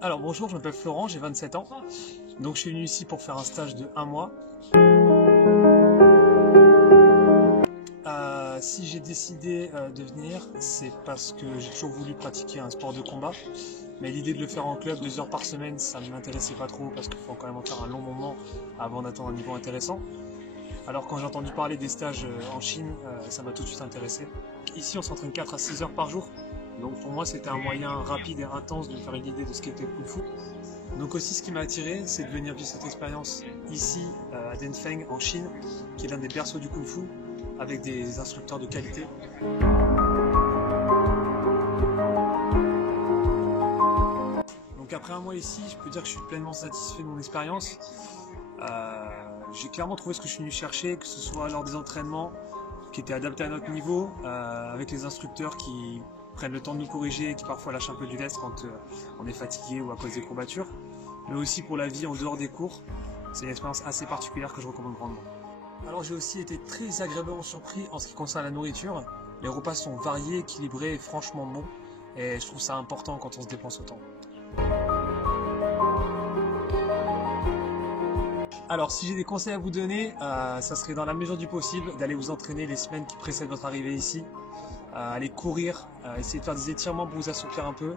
Alors bonjour, je m'appelle Florent, j'ai 27 ans. Donc je suis venu ici pour faire un stage de 1 mois. Si j'ai décidé de venir, c'est parce que j'ai toujours voulu pratiquer un sport de combat. Mais l'idée de le faire en club 2 heures par semaine, ça ne m'intéressait pas trop parce qu'il faut quand même en faire un long moment avant d'atteindre un niveau intéressant. Alors quand j'ai entendu parler des stages en Chine, ça m'a tout de suite intéressé. Ici on s'entraîne 4 à 6 heures par jour. Donc pour moi c'était un moyen rapide et intense de me faire une idée de ce qu'était le Kung Fu. Donc aussi ce qui m'a attiré, c'est de venir vivre cette expérience ici à Denzheng en Chine, qui est l'un des berceaux du Kung Fu, avec des instructeurs de qualité. Donc après un mois ici, je peux dire que je suis pleinement satisfait de mon expérience. J'ai clairement trouvé ce que je suis venu chercher, que ce soit lors des entraînements qui étaient adaptés à notre niveau, avec les instructeurs qui prennent le temps de nous corriger et qui parfois lâchent un peu du lest quand on est fatigué ou à cause des courbatures, mais aussi pour la vie en dehors des cours. C'est une expérience assez particulière que je recommande grandement. Alors j'ai aussi été très agréablement surpris en ce qui concerne la nourriture. Les repas sont variés, équilibrés et franchement bons, et je trouve ça important quand on se dépense autant. Alors si j'ai des conseils à vous donner, ça serait dans la mesure du possible d'aller vous entraîner les semaines qui précèdent votre arrivée ici. Aller courir, essayer de faire des étirements pour vous assouplir un peu,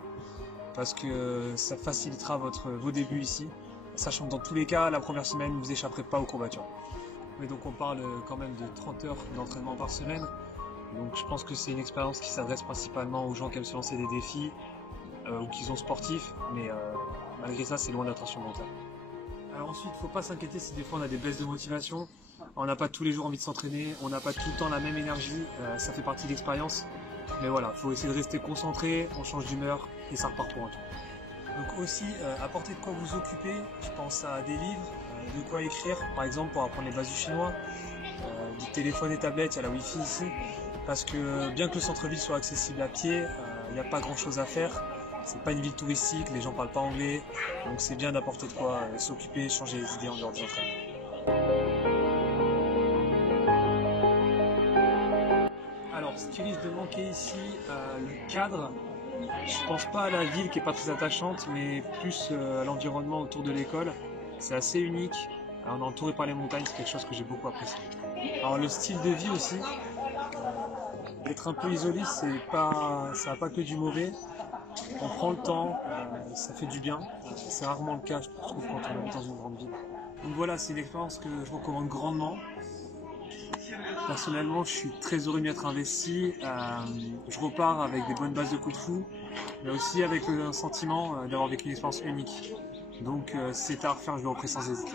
parce que ça facilitera vos débuts ici, sachant que dans tous les cas, la première semaine, vous échapperez pas aux courbatures. Mais donc on parle quand même de 30 heures d'entraînement par semaine, donc je pense que c'est une expérience qui s'adresse principalement aux gens qui aiment se lancer des défis ou qui sont sportifs, mais malgré ça, c'est loin d'être insurmontable. Alors ensuite, il ne faut pas s'inquiéter si des fois on a des baisses de motivation. On n'a pas tous les jours envie de s'entraîner, on n'a pas tout le temps la même énergie, ça fait partie de l'expérience. Mais voilà, il faut essayer de rester concentré, on change d'humeur et ça repart pour un tour. Donc aussi, apportez de quoi vous occuper, je pense à des livres, de quoi écrire, par exemple pour apprendre les bases du chinois, du téléphone et tablette, il y a la Wi-Fi ici. Parce que bien que le centre-ville soit accessible à pied, il n'y a pas grand chose à faire. C'est pas une ville touristique, les gens parlent pas anglais, donc c'est bien d'apporter de quoi s'occuper, changer les idées en dehors des entraînements. Alors, ce qui risque de manquer ici, le cadre, je pense pas à la ville qui est pas très attachante, mais plus à l'environnement autour de l'école. C'est assez unique, on est entouré par les montagnes, c'est quelque chose que j'ai beaucoup apprécié. Alors le style de vie aussi, être un peu isolé, ça n'a pas que du mauvais. On prend le temps, ça fait du bien. C'est rarement le cas, je trouve, quand on est dans une grande ville. Donc voilà, c'est une expérience que je recommande grandement. Personnellement, je suis très heureux de m'y être investi. Je repars avec des bonnes bases de Kung Fu, mais aussi avec un sentiment d'avoir vécu une expérience unique. Donc, si c'était à refaire, je le referai sans hésiter.